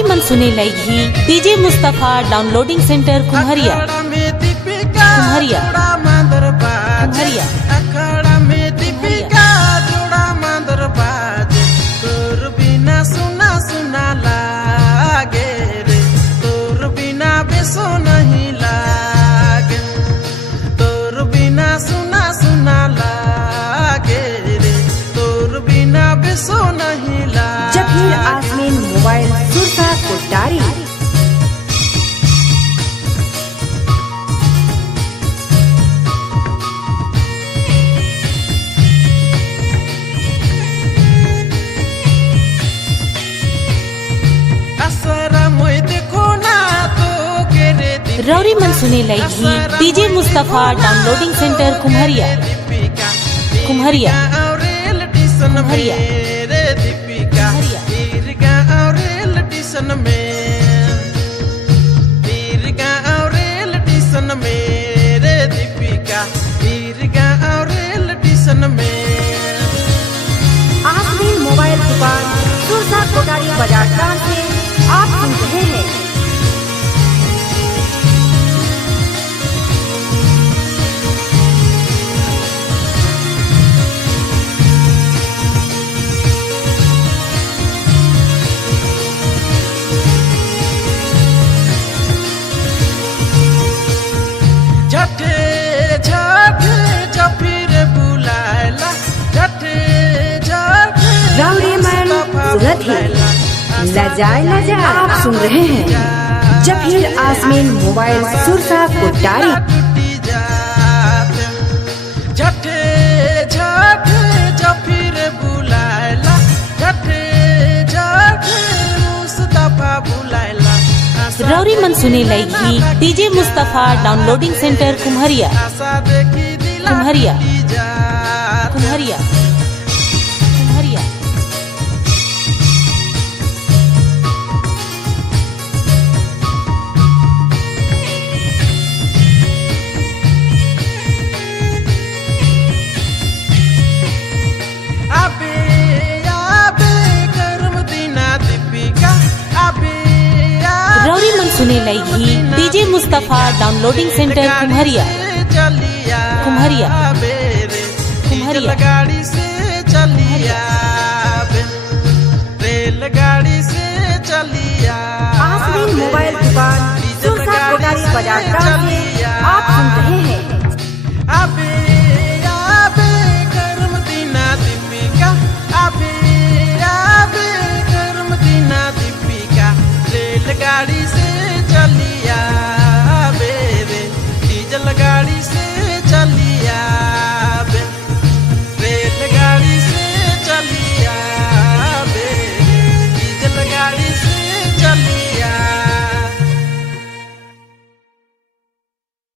रौरी मन सुने लगी DJ Mustafa downloading centre Kumharia Kumharia Kumharia. अखाड़ा में दीपिका जोड़ा मांदर बाजे तोर बिना सुना सुना लागे रे तोर बिना बेसो नहीं लागे तोर बिना सुना सुना लागे रे तोर बिना बेसो नहीं लागे। जब फिर आसमीन मोबाइल सुरसा कोटारी रौरी मन सुने लगी DJ Mustafa downloading centre Kumharia Kumharia Kumharia. Asmin mobile दुकान सुरसा कोटारी बाजार से आप सुन रहे हैं। लजाए लजाए आप सुन रहे हैं जब फिर आसमीन मोबाइल सुरसा कोटारी। रौरी मन सुने लगी DJ Mustafa downloading centre Kumharia Kumharia Kumharia Kumharia. रौरी मन सुने लगी DJ Mustafa downloading centre Kumharia Kumharia Kumharia. गाड़ी से चलिया रेलगाड़ी से चलिया आसमीन मोबाइल दुकान सुरसा कोटारी बाजार से आप सुन